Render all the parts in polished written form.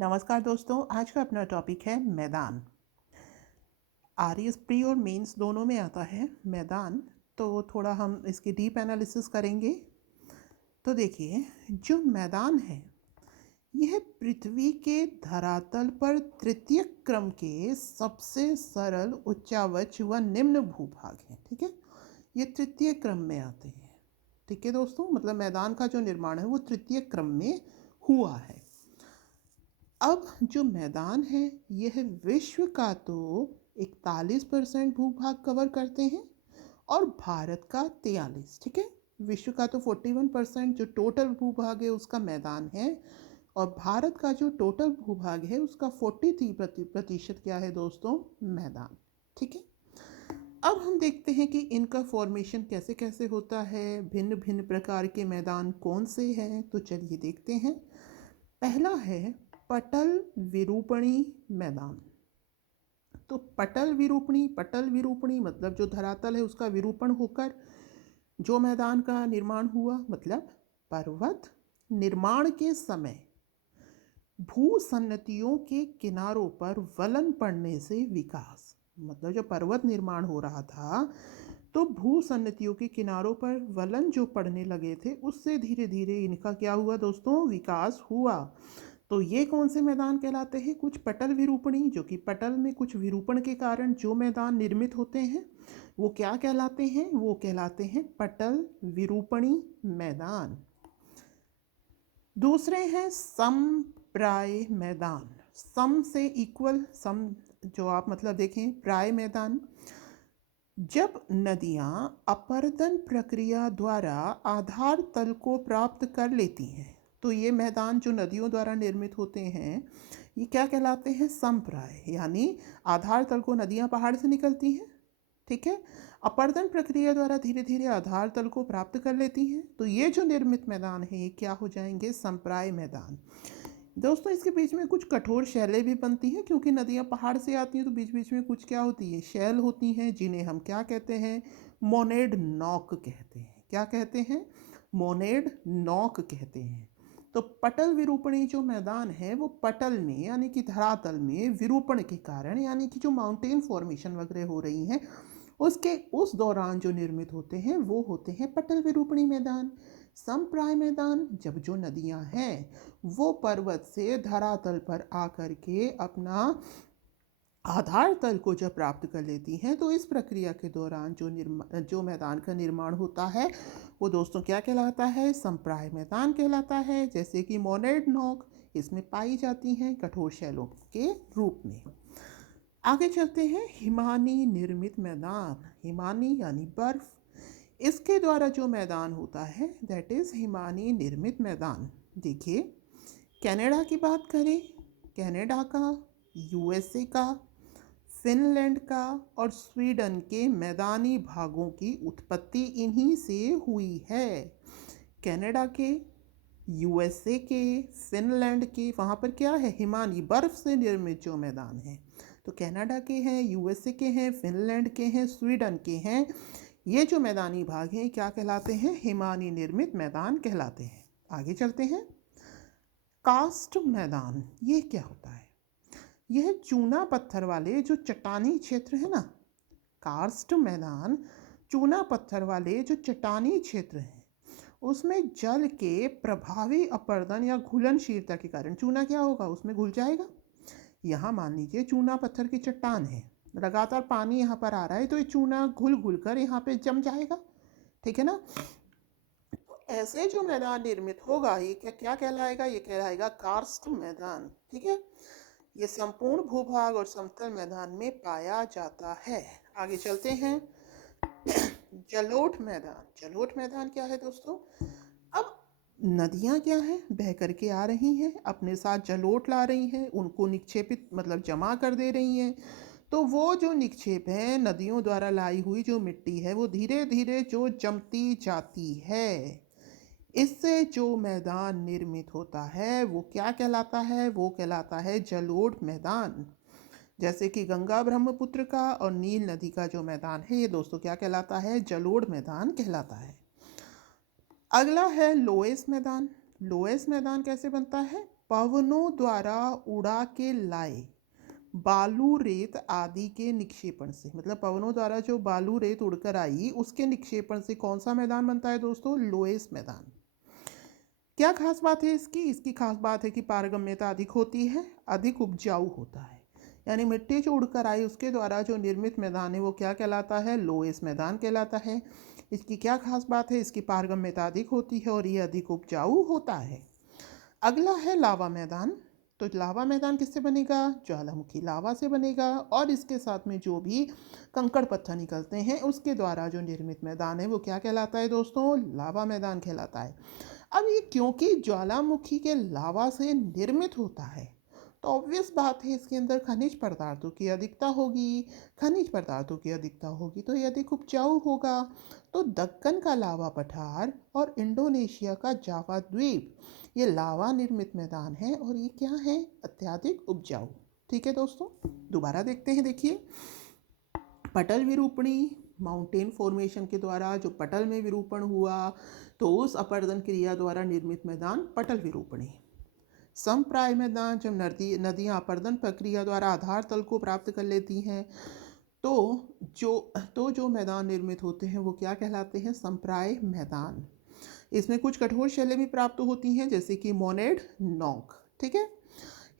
नमस्कार दोस्तों, आज का अपना टॉपिक है मैदान। आरएस प्री और मेंस दोनों में आता है मैदान। तो थोड़ा हम इसकी डीप एनालिसिस करेंगे। तो देखिए, जो मैदान है यह पृथ्वी के धरातल पर तृतीय क्रम के सबसे सरल उच्चावच व निम्न भूभाग है। ठीक है, ये तृतीय क्रम में आते हैं। ठीक है दोस्तों, मतलब मैदान का जो निर्माण है वो तृतीय क्रम में हुआ है। अब जो मैदान है यह विश्व का तो 41% भूभाग कवर करते हैं और भारत का 43। ठीक है, विश्व का तो 41% जो टोटल भूभाग है उसका मैदान है और भारत का जो टोटल भूभाग है उसका 43% क्या है दोस्तों, मैदान। ठीक है, अब हम देखते हैं कि इनका फॉर्मेशन कैसे कैसे होता है, भिन्न भिन्न प्रकार के मैदान कौन से हैं। तो चलिए देखते हैं। पहला है पटल विरूपणी मैदान। तो पटल विरूपणी मतलब जो धरातल है उसका विरूपण होकर जो मैदान का निर्माण हुआ, मतलब पर्वत निर्माण के समय भूसन्नतियों के किनारों पर वलन पड़ने से विकास। मतलब जब पर्वत निर्माण हो रहा था तो भूसन्नतियों के किनारों पर वलन जो पड़ने लगे थे उससे धीरे धीरे इनका क्या हुआ दोस्तों, विकास हुआ। तो ये कौन से मैदान कहलाते हैं? कुछ पटल विरूपणी, जो कि पटल में कुछ विरूपण के कारण जो मैदान निर्मित होते हैं वो क्या कहलाते हैं? वो कहलाते हैं पटल विरूपणी मैदान। दूसरे हैं समप्राय मैदान। सम से इक्वल, सम जो आप मतलब देखें, प्राय मैदान। जब नदियां अपरदन प्रक्रिया द्वारा आधार तल को प्राप्त कर लेती हैं तो ये मैदान जो नदियों द्वारा निर्मित होते हैं ये क्या कहलाते हैं? समप्राय, यानी आधार तल को नदियां पहाड़ से निकलती हैं। ठीक है, अपरदन प्रक्रिया द्वारा धीरे धीरे आधार तल को प्राप्त कर लेती हैं। तो ये जो निर्मित मैदान है ये क्या हो जाएंगे? संप्राय मैदान। दोस्तों, इसके बीच में कुछ कठोर शैलें भी बनती हैं क्योंकि नदियाँ पहाड़ से आती हैं तो बीच बीच में कुछ क्या होती है? शैल होती हैं, जिन्हें हम क्या कहते हैं? मोनेड नॉक कहते हैं। क्या कहते हैं? मोनेड नॉक कहते हैं। तो पटल विरूपणी जो मैदान है वो पटल में यानी कि धरातल में विरूपण के कारण, यानी कि जो माउंटेन फॉर्मेशन वगैरह हो रही हैं उसके उस दौरान जो निर्मित होते हैं वो होते हैं पटल विरूपणी मैदान। समप्राय मैदान, जब जो नदियां हैं वो पर्वत से धरातल पर आकर के अपना आधार तल को जब प्राप्त कर लेती हैं तो इस प्रक्रिया के दौरान जो मैदान का निर्माण होता है वो दोस्तों क्या कहलाता है? संप्राय मैदान कहलाता है। जैसे कि मोनेड नॉक इसमें पाई जाती हैं कठोर शैलों के रूप में। आगे चलते हैं, हिमानी निर्मित मैदान। हिमानी यानी बर्फ, इसके द्वारा जो मैदान होता है दैट इज हिमानी निर्मित मैदान। देखिए, कनाडा की बात करें, कनाडा का, यूएसए का, फिनलैंड का और स्वीडन के मैदानी भागों की उत्पत्ति इन्हीं से हुई है। कनाडा के, यूएसए के, फिनलैंड के, वहाँ पर क्या है? हिमानी बर्फ से निर्मित जो मैदान है। तो कनाडा के हैं, यूएसए के हैं, फिनलैंड के हैं, स्वीडन के हैं। ये जो मैदानी भाग हैं क्या कहलाते हैं? हिमानी निर्मित मैदान कहलाते हैं। आगे चलते हैं, कास्ट मैदान। ये क्या होता है? यह चूना पत्थर वाले जो चट्टानी क्षेत्र है ना, कार्स्ट मैदान चूना पत्थर वाले जो चट्टानी क्षेत्र हैं उसमें जल के प्रभावी अपर्दन या घुलनशीलता के कारण चूना क्या होगा? उसमें घुल जाएगा। यहाँ मान लीजिए चूना पत्थर की चट्टान है, लगातार पानी यहाँ पर आ रहा है तो ये चूना घुल घुल कर यहाँ पे जम जाएगा। ठीक है ना? तो ऐसे जो मैदान निर्मित होगा ये क्या क्या कहलाएगा? ये कहलाएगा कार्स्ट मैदान। ठीक है, ये संपूर्ण भूभाग और समतल मैदान में पाया जाता है। आगे चलते हैं, जलोढ़ मैदान। जलोढ़ मैदान क्या है दोस्तों? अब नदियाँ क्या है? बह करके आ रही हैं, अपने साथ जलोढ़ ला रही हैं, उनको निक्षेपित मतलब जमा कर दे रही हैं। तो वो जो निक्षेप है, नदियों द्वारा लाई हुई जो मिट्टी है वो धीरे धीरे जो जमती जाती है, इससे जो मैदान निर्मित होता है वो क्या कहलाता है? वो कहलाता है जलोढ़ मैदान। जैसे कि गंगा ब्रह्मपुत्र का और नील नदी का जो मैदान है ये दोस्तों क्या कहलाता है? जलोढ़ मैदान कहलाता है। अगला है लोएस मैदान। लोएस मैदान कैसे बनता है? पवनों द्वारा उड़ा के लाए बालू रेत आदि के निक्षेपण से, मतलब पवनों द्वारा जो बालू रेत उड़कर आई उसके निक्षेपण से कौन सा मैदान बनता है दोस्तों? लोएस मैदान। क्या खास बात है इसकी? इसकी खास बात है कि पारगम्यता अधिक होती है, अधिक उपजाऊ होता है। यानी मिट्टी जो उड़कर आई उसके द्वारा जो निर्मित मैदान है वो क्या कहलाता है? लोएस मैदान कहलाता है। इसकी क्या खास बात है? इसकी पारगम्यता अधिक होती है और ये अधिक उपजाऊ होता है। अगला है लावा मैदान। तो लावा मैदान किससे बनेगा? ज्वालामुखी लावा से बनेगा और इसके साथ में जो भी कंकड़ पत्थर निकलते हैं उसके द्वारा जो निर्मित मैदान है वो क्या कहलाता है दोस्तों? लावा मैदान कहलाता है। अब ये क्योंकि ज्वालामुखी के लावा से निर्मित होता है तो ऑब्वियस बात है इसके अंदर खनिज पदार्थों की अधिकता होगी। खनिज पदार्थों की अधिकता होगी तो ये अधिक उपजाऊ होगा। तो दक्कन का लावा पठार और इंडोनेशिया का जावा द्वीप ये लावा निर्मित मैदान है और ये क्या है? अत्यधिक उपजाऊ। ठीक है दोस्तों, दोबारा देखते हैं। देखिए, पटल विरूपणी माउंटेन फॉर्मेशन के द्वारा जो पटल में विरूपण हुआ तो उस अपर्दन क्रिया द्वारा निर्मित मैदान पटल विरूपणी। समप्राय मैदान जब नदियाँ अपर्दन प्रक्रिया द्वारा आधार तल को प्राप्त कर लेती हैं तो जो मैदान निर्मित होते हैं वो क्या कहलाते हैं? समप्राय मैदान। इसमें कुछ कठोर शैलें भी प्राप्त होती हैं जैसे कि मोनेड नॉक। ठीक है।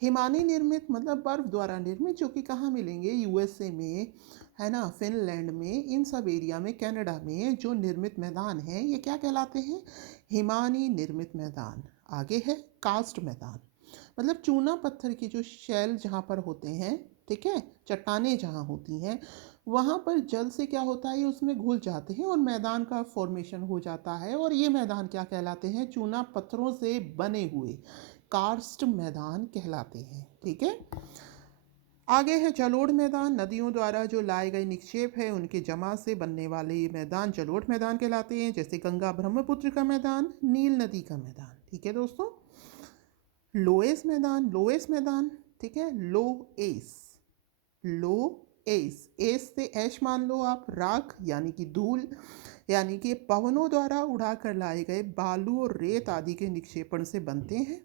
हिमानी निर्मित मतलब बर्फ द्वारा निर्मित जो कि कहाँ मिलेंगे? यूएसए में, है ना, फिनलैंड में, इन सब एरिया में, कनाडा में जो निर्मित मैदान है ये क्या कहलाते हैं? हिमानी निर्मित मैदान। आगे है कास्ट मैदान, मतलब चूना पत्थर की जो शैल जहाँ पर होते हैं, ठीक है, चट्टानें जहाँ होती हैं वहाँ पर जल से क्या होता है? उसमें घुल जाते हैं और मैदान का फॉर्मेशन हो जाता है और ये मैदान क्या कहलाते हैं? चूना पत्थरों से बने हुए कार्स्ट मैदान कहलाते हैं। ठीक है। आगे है जलोढ़ मैदान। नदियों द्वारा जो लाए गए निक्षेप है उनके जमा से बनने वाले ये मैदान जलोढ़ मैदान कहलाते हैं, जैसे गंगा ब्रह्मपुत्र का मैदान, नील नदी का मैदान। ठीक है दोस्तों। लोएस मैदान, ठीक है, लो एस से ऐश मान लो आप, राख यानी कि धूल, यानी कि पवनों द्वारा उड़ा कर लाए गए बालू और रेत आदि के निक्षेपण से बनते हैं।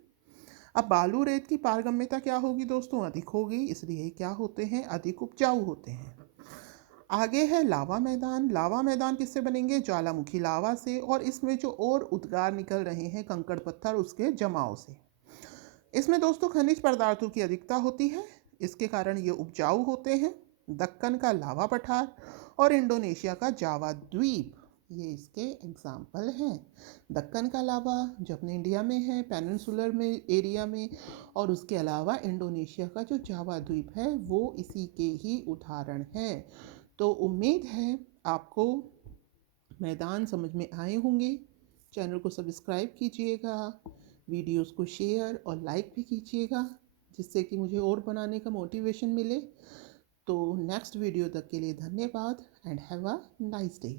अब बालू रेत की पारगम्यता क्या होगी दोस्तों? अधिक होगी, इसलिए क्या होते हैं? अधिक उपजाऊ होते हैं। आगे है लावा मैदान। लावा मैदान किससे बनेंगे? ज्वालामुखी लावा से और इसमें जो और उद्गार निकल रहे हैं कंकड़ पत्थर उसके जमाव से। इसमें दोस्तों खनिज पदार्थों की अधिकता होती है, इसके कारण ये उपजाऊ होते हैं। दक्कन का लावा पठार और इंडोनेशिया का जावा द्वीप ये इसके एग्जाम्पल हैं। दक्कन का लावा जो अपने इंडिया में है, पेनिनसुलर में एरिया में, और उसके अलावा इंडोनेशिया का जो जावा द्वीप है वो इसी के ही उदाहरण हैं। तो उम्मीद है आपको मैदान समझ में आए होंगे। चैनल को सब्सक्राइब कीजिएगा, वीडियोस को शेयर और लाइक भी कीजिएगा जिससे कि मुझे और बनाने का मोटिवेशन मिले। तो नेक्स्ट वीडियो तक के लिए धन्यवाद and have a nice day.